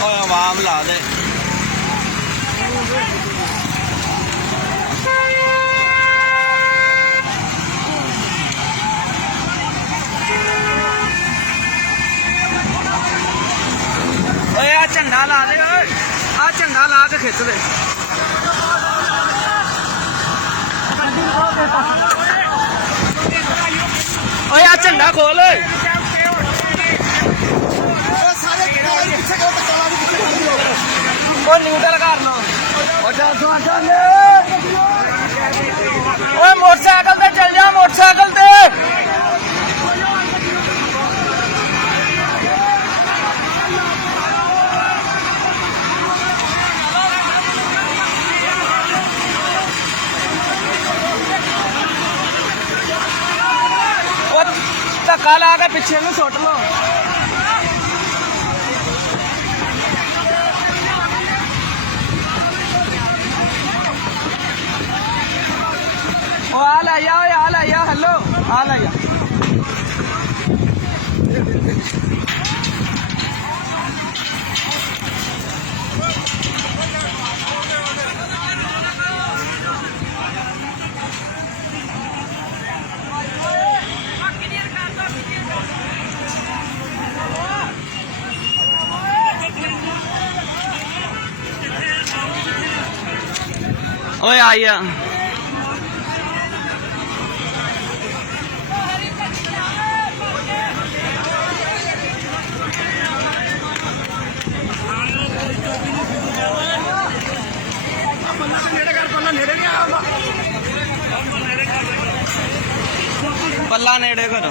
ਓਏ ਆਵਾਮ ਲਾ ਦੇ ਓਏ ਆ ਝੰਡਾ ਲਾ ਦੇ ਓਏ ਆ ਝੰਡਾ ਲਾ ਕੇ ਖਿੱਚ ਦੇ ਓਏ ਆ ਝੰਡਾ ਖੋਲ ਓਏ ਨਿਊਟਰਲ ਕਰਨਾ ਓਏ ਮੋਟਰਸਾਈਕਲ ਤੇ ਚੱਲ ਜਾ ਮੋਟਰਸਾਈਕਲ ਤੇ ਧੱਕਾ ਲਾ ਕੇ ਪਿੱਛੇ ਨੂੰ ਸੁੱਟ ਲੋ आ ला या हेलो आ ला या ओए आया पल्ला नेड़े करो